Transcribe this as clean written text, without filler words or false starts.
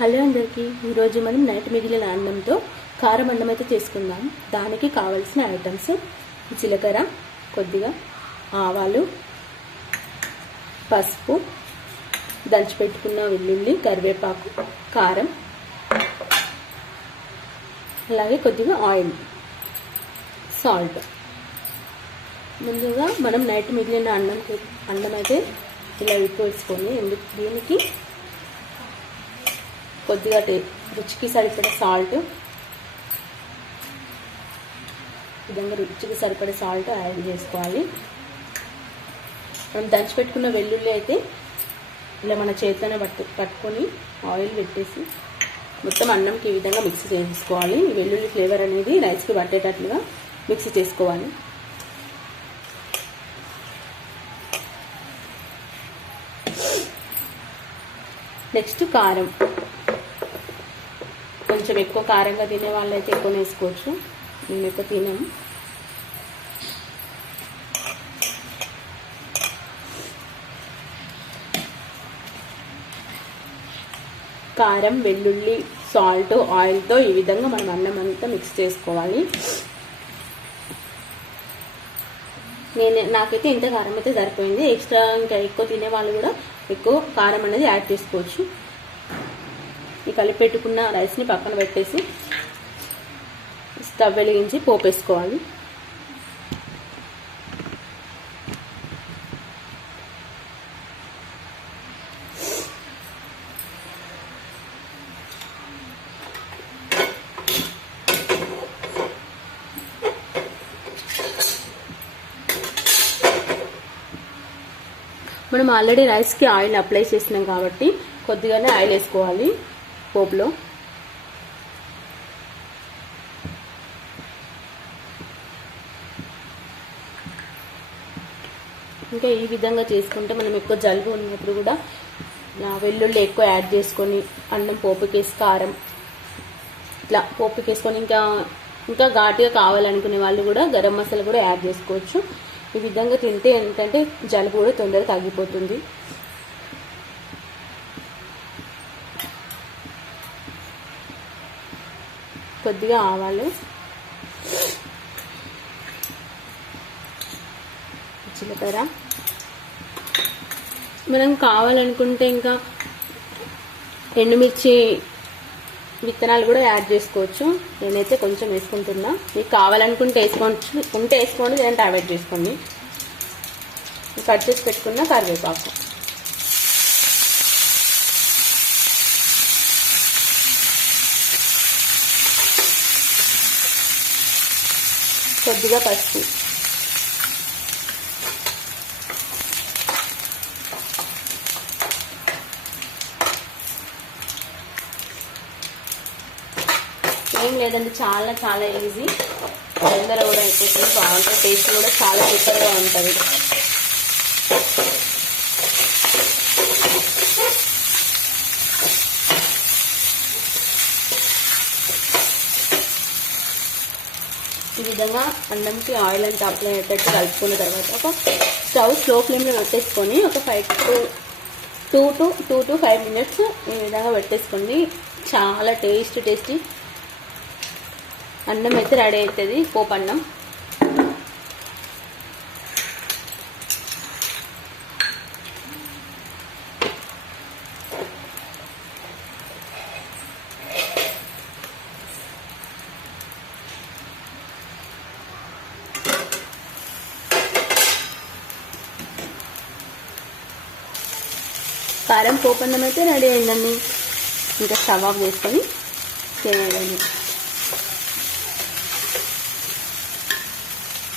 Hello అందరికీ, ఈరోజు మనం నైట్ మిగిలిన అన్నంతో కారం అన్నం అయితే చేసుకుందాం. దానికి కావాల్సిన ఐటమ్స్: జీలకర్ర, కొద్దిగా ఆవాలు, పసుపు, దంచి పెట్టుకున్న వెల్లుల్లి, కరివేపాకు, కారం, అలాగే కొద్దిగా ఆయిల్, సాల్ట్. ముందుగా మనం నైట్ మిగిలిన అన్నం అయితే ఇలా వేసుకొని దీనికి కొద్దిగా రుచికి సరిపడే సాల్ట్, విధంగా రుచికి సరిపడే సాల్ట్ యాడ్ చేసుకోవాలి. మనం దంచి పెట్టుకున్న వెల్లుల్లి అయితే ఇలా మన చేతిలోనే పట్టుకొని ఆయిల్ పెట్టేసి మొత్తం అన్నంకి ఈ విధంగా మిక్స్ చేసుకోవాలి. ఈ వెల్లుల్లి ఫ్లేవర్ అనేది రైస్కి పట్టేటట్లుగా మిక్స్ చేసుకోవాలి. నెక్స్ట్ కారం. కొంచెం ఎక్కువ కారంగా తినే వాళ్ళైతే ఎక్కువ వేసుకోవచ్చు, మేము ఎక్కువ తినాము. కారం, వెల్లుల్లి, సాల్ట్, ఆయిల్తో ఈ విధంగా మనం అన్నం అంతా మిక్స్ చేసుకోవాలి. నాకైతే ఇంత కారం అయితే సరిపోయింది. ఎక్స్ట్రా ఇంకా ఎక్కువ తినే వాళ్ళు కూడా ఎక్కువ కారం అనేది యాడ్ చేసుకోవచ్చు. ఈ కలిపి పెట్టుకున్న రైస్ని పక్కన పెట్టేసి స్టవ్ వెలిగించి పోపు వేసుకోవాలి. మనం ఆల్రెడీ రైస్కి ఆయిల్ అప్లై చేసినాం కాబట్టి కొద్దిగానే ఆయిల్ వేసుకోవాలి పోపులో. ఇంకా ఈ విధంగా చేసుకుంటే మనం ఎక్కువ జలుబు ఉన్నప్పుడు కూడా వెల్లుల్లి ఎక్కువ యాడ్ చేసుకొని అన్నం పోపుకేసి కారం ఇట్లా పోపుకేసుకొని ఇంకా ఘాటుగా కావాలనుకునే వాళ్ళు కూడా గరం మసాలా కూడా యాడ్ చేసుకోవచ్చు. ఈ విధంగా తింటే ఏంటంటే జలుబు కూడా తొందరగా తగ్గిపోతుంది. కొద్దిగా ఆవాలు, జీలకర్ర. మనం కావాలనుకుంటే ఇంకా ఎండుమిర్చి విత్తనాలు కూడా యాడ్ చేసుకోవచ్చు. నేనైతే కొంచెం వేసుకుంటున్నా. మీకు కావాలనుకుంటే వేసుకోవచ్చు, ఉంటే వేసుకోండి, లేదంటే అవాయిడ్ చేసుకోండి. కట్ చేసి పెట్టుకున్న కరివేపాకు, కొద్దిగా పసుపు, ఏం లేదండి, చాలా చాలా ఈజీ. తొందరగా కూడా అయిపోతుంది, బాగుంటుంది. టేస్ట్ కూడా చాలా సూపర్గా ఉంటుంది. ఈ విధంగా అన్నంకి ఆయిల్ అంతా అప్లై అయ్యేటట్టు కలుపుకున్న తర్వాత ఒక స్టవ్ స్లో ఫ్లేమ్లో పెట్టేసుకొని ఒక 2 to 5 minutes ఈ విధంగా పెట్టేసుకోండి. చాలా టేస్టీ అన్నం అయితే రెడీ అవుతుంది, పోపు అన్నం. కారం పోపు అన్నం అయితే రెడీ అయిందండి. ఇంకా స్టవ్ ఆఫ్ చేసుకొని తినేయండి.